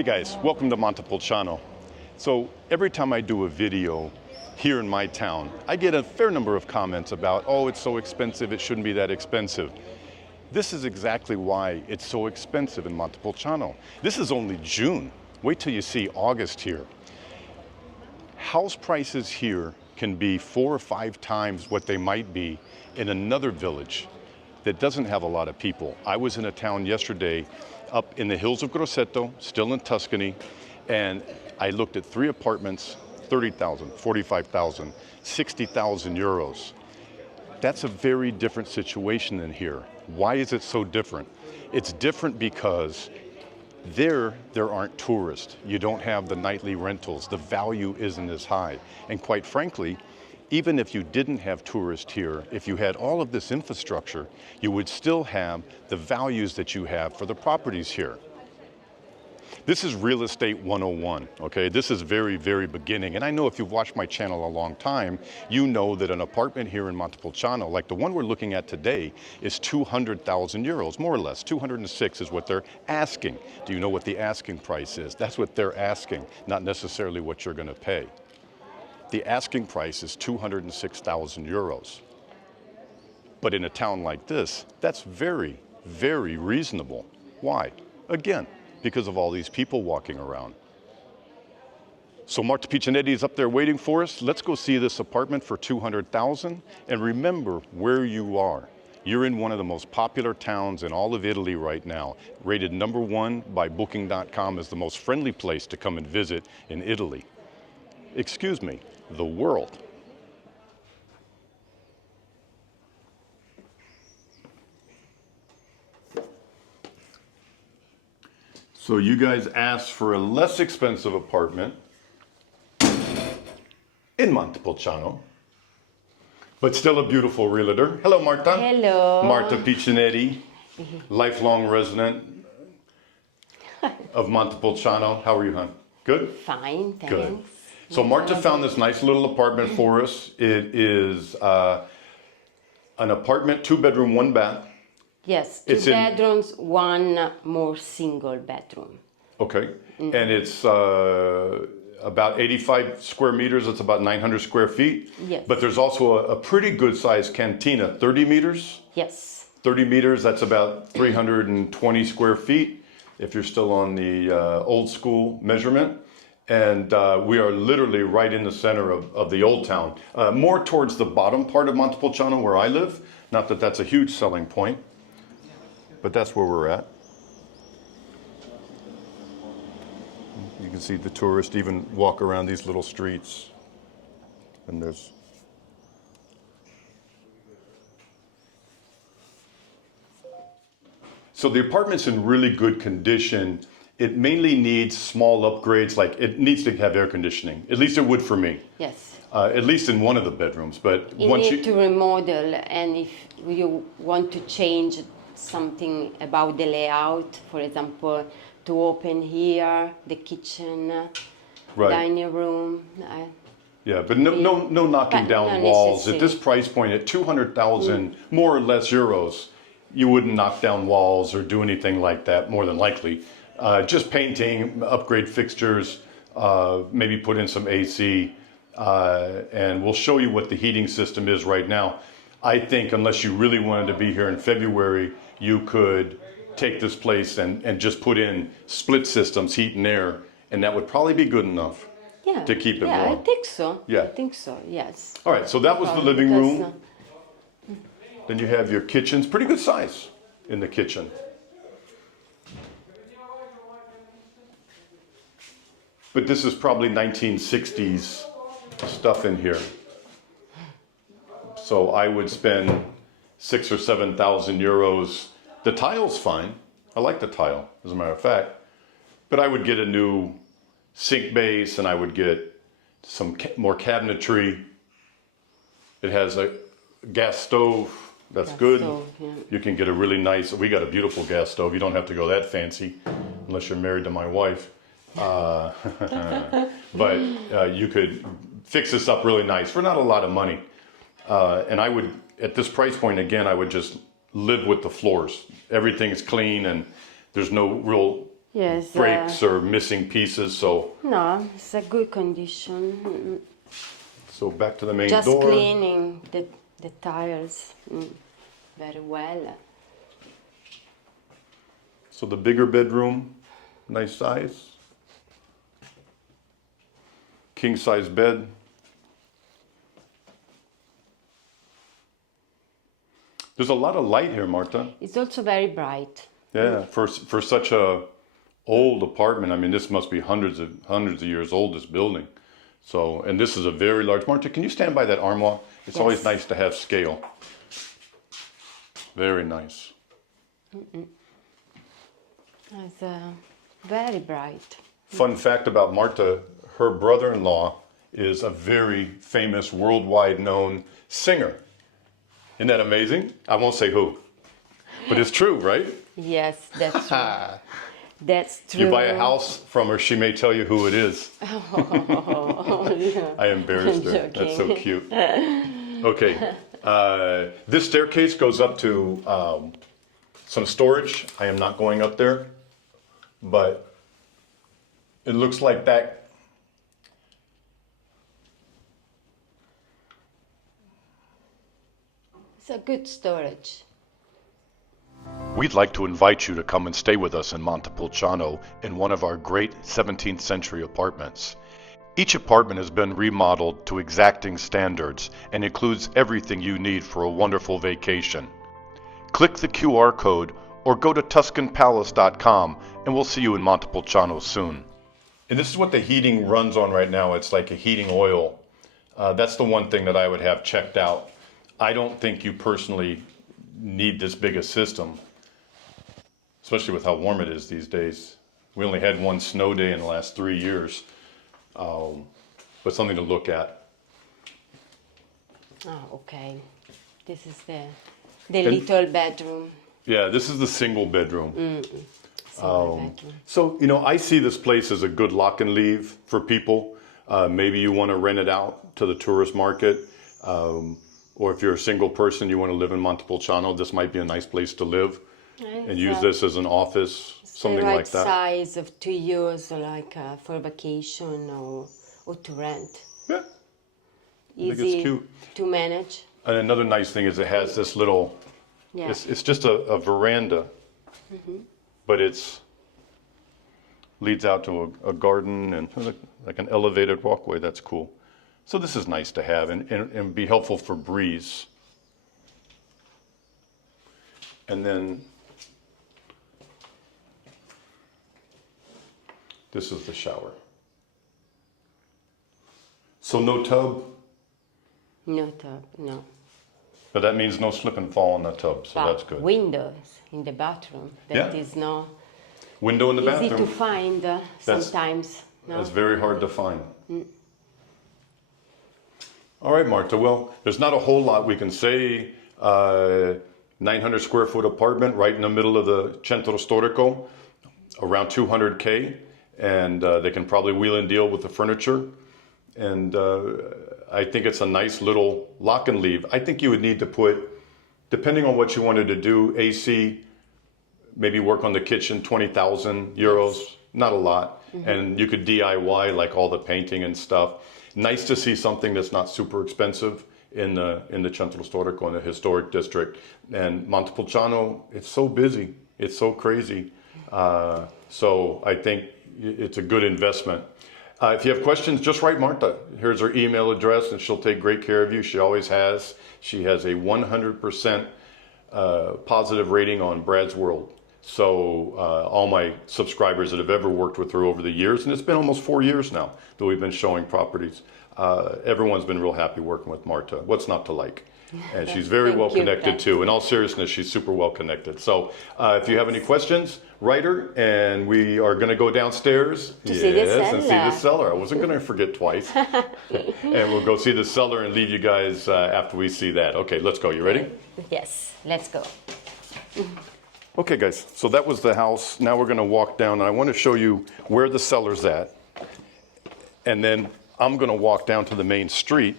Hey guys, welcome to Montepulciano. So every time I do a video here in my town, I get a fair number of comments about, oh, it's so expensive, it shouldn't be that expensive. This is exactly why it's so expensive in Montepulciano. This is only June. Wait till you see August here. House prices here can be 4 or 5 times what they might be in another village that doesn't have a lot of people. I was in a town yesterday up in the hills of Grosseto, still in Tuscany, and I looked at 3 apartments, 30,000, 45,000, 60,000 euros. That's a very different situation than here. Why is it so different? It's different because there aren't tourists. You don't have the nightly rentals. The value isn't as high. And quite frankly, even if you didn't have tourists here, if you had all of this infrastructure, you would still have the values that you have for the properties here. This is Real Estate 101, okay? This is very, very beginning. And I know if you've watched my channel a long time, you know that an apartment here in Montepulciano, like the one we're looking at today, is 200,000 euros, more or less. 206 is what they're asking. Do you know what the asking price is? That's what they're asking, not necessarily what you're gonna pay. The asking price is 206,000 euros. But in a town like this, that's very, very reasonable. Why? Again, because of all these people walking around. So Marta Piccinetti is up there waiting for us. Let's go see this apartment for 200,000. And remember where you are. You're in one of the most popular towns in all of Italy right now, rated #1 by Booking.com as the most friendly place to come and visit in Italy. Excuse me, the world. So you guys asked for a less expensive apartment in Montepulciano, but still a beautiful realtor. Hello, Marta. Hello. Marta Piccinetti, lifelong resident of Montepulciano. How are you, hon? Good? Fine, thanks. Good. So Marta found this nice little apartment for us. It is an apartment, 2-bedroom, 1 bath. Yes, 2 bedrooms, 1 more single bedroom. Okay, and it's about 85 square meters. It's about 900 square feet. Yes. But there's also a pretty good sized cantina, 30 meters. Yes. 30 meters, that's about 320 square feet if you're still on the old school measurement. And we are literally right in the center of the old town, more towards the bottom part of Montepulciano where I live. Not that that's a huge selling point, but that's where we're at. You can see the tourists even walk around these little streets. And there's... So the apartment's in really good condition. It mainly needs small upgrades, like it needs to have air conditioning. At least it would for me. Yes. At least in one of the bedrooms, but You once need to remodel, and if you want to change something about the layout, for example, to open here, the kitchen, Right. dining room. Yeah, but no knocking down walls. At this price point, at 200,000, more or less euros, you wouldn't knock down walls or do anything like that, more than likely. Just painting, upgrade fixtures, maybe put in some AC, and we'll show you what the heating system is right now. I think unless you really wanted to be here in February, you could take this place and just put in split systems, heat and air, and that would probably be good enough to keep it warm. Yeah, I think so. Yeah. I think so, yes. All right, so that was the living room. Then you have your kitchens, pretty good size in the kitchen. But this is probably 1960s stuff in here. So I would spend 6,000 or 7,000 euros. The tile's fine. I like the tile, as a matter of fact. But I would get a new sink base, and I would get some more cabinetry. It has a gas stove. That's good. Stove, yeah. You can get a really nice, we got a beautiful gas stove. You don't have to go that fancy unless you're married to my wife. But you could fix this up really nice for not a lot of money. And I would, at this price point, again, I would just live with the floors. Everything's clean and there's no real Yes. breaks or missing pieces. So No, it's a good condition. so back to the main Just door. cleaning the tiles very well. So the bigger bedroom, nice size. King size bed. There's a lot of light here, Marta. It's also very bright. Yeah, for such a old apartment. I mean, this must be hundreds of years old, this building. So, and this is a very large. Marta, can you stand by that armoire? It's Yes. always nice to have scale. Very nice. It's very bright. Fun fact about Marta, her brother-in-law is a very famous, worldwide known singer. Isn't that amazing? I won't say who, but it's true, right? Yes, that's true. That's true. You buy a house from her, she may tell you who it is. I embarrassed her. That's so cute. Okay, this staircase goes up to some storage. I am not going up there, but it looks like that. It's a good storage. We'd like to invite you to come and stay with us in Montepulciano in one of our great 17th century apartments. Each apartment has been remodeled to exacting standards and includes everything you need for a wonderful vacation. Click the QR code or go to TuscanPalace.com and we'll see you in Montepulciano soon. And this is what the heating runs on right now. It's like a heating oil. That's the one thing that I would have checked out. I don't think you personally need this big a system, especially with how warm it is these days. We only had one snow day in the last 3 years, but something to look at. Oh, okay. This is the little bedroom. Yeah, this is the single bedroom. Single bedroom. So, you know, I see this place as a good lock and leave for people. Maybe you want to rent it out to the tourist market. Or if you're a single person, you want to live in Montepulciano, this might be a nice place to live and use this as an office, something the right like that. Size to use like for vacation or to rent. Yeah, I think Easy it's cute. to manage. And another nice thing is it has this little, Yeah. it's just a veranda, but it's leads out to a garden and like an elevated walkway. That's cool. So this is nice to have and be helpful for breeze. And then this is the shower. So no tub, No tub, no. but that means no slip and fall in the tub, so But that's good. windows in the bathroom. That Yeah. is not Window in the easy to bathroom. find sometimes. No? That's very hard to find. All right, Marta. Well, there's not a whole lot we can say. 900 square foot apartment right in the middle of the Centro Storico, around 200K, and they can probably wheel and deal with the furniture. And I think it's a nice little lock and leave. I think you would need to put, depending on what you wanted to do, AC, maybe work on the kitchen, 20,000 euros, not a lot. And you could DIY like all the painting and stuff. Nice to see something that's not super expensive in the Centro Storico, in the historic district. And Montepulciano, it's so busy, it's so crazy. So I think it's a good investment. If you have questions, just write Marta. Here's her email address, and she'll take great care of you. She always has. She has a 100% positive rating on Brad's World. So all my subscribers that have ever worked with her over the years, and it's been almost 4 years now that we've been showing properties, everyone's been real happy working with Marta. What's not to like? And she's very well connected too. In all seriousness, she's super well connected. So if you have any questions, write her, and we are going to go downstairs To see the cellar. and see the cellar. I wasn't going to forget twice. And we'll go see the cellar and leave you guys after we see that. Okay, let's go. You ready? Yes, let's go. Okay, guys, so that was the house. Now we're going to walk down, and I want to show you where the cellar's at. And then I'm going to walk down to the main street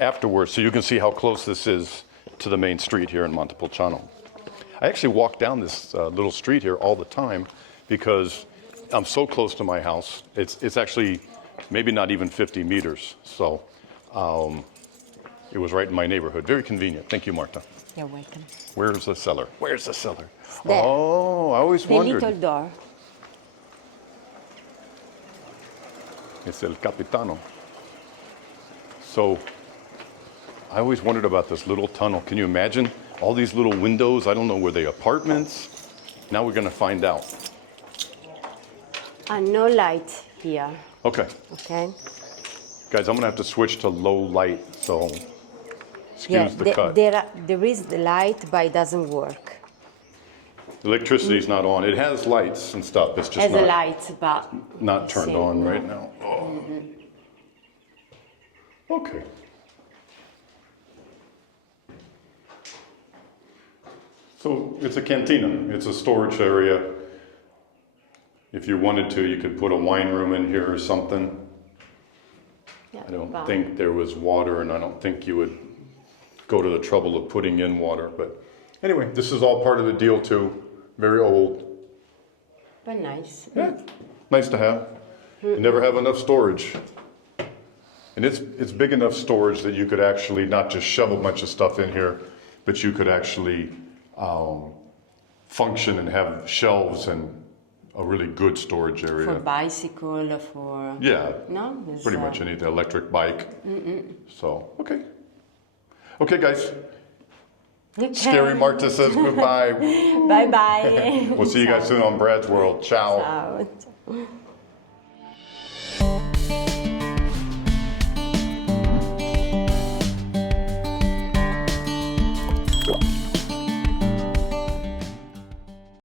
afterwards so you can see how close this is to the main street here in Montepulciano. I actually walk down this little street here all the time because I'm so close to my house. It's actually maybe not even 50 meters. So it was right in my neighborhood. Very convenient. Thank you, Marta. You're welcome. Where's the cellar? Where's the cellar? There. Oh, I always The wondered. little door. It's El Capitano. So I always wondered about this little tunnel. Can you imagine all these little windows? I don't know, were they apartments? Now we're going to find out. And no light here. Okay. Okay. Guys, I'm going to have to switch to low light, so excuse the cut. There is the light, but it doesn't work. Electricity's not on. It has lights and stuff. It's just As a light, but not turned see, on no. right now. Oh. Okay. So it's a cantina. It's a storage area. If you wanted to, you could put a wine room in here or something. Yeah, I don't but think there was water, and I don't think you would go to the trouble of putting in water. But anyway, this is all part of the deal too. Very old. But nice. Yeah, nice to have. You never have enough storage. And it's big enough storage that you could actually not just shove a bunch of stuff in here, but you could actually function and have shelves and a really good storage area. For bicycle, for... Yeah, No? It's, pretty much anything, electric bike. So, okay. Okay, guys. Okay. Scary Marta says goodbye. Bye-bye. We'll see you guys soon on Brad's World. Ciao. Ciao.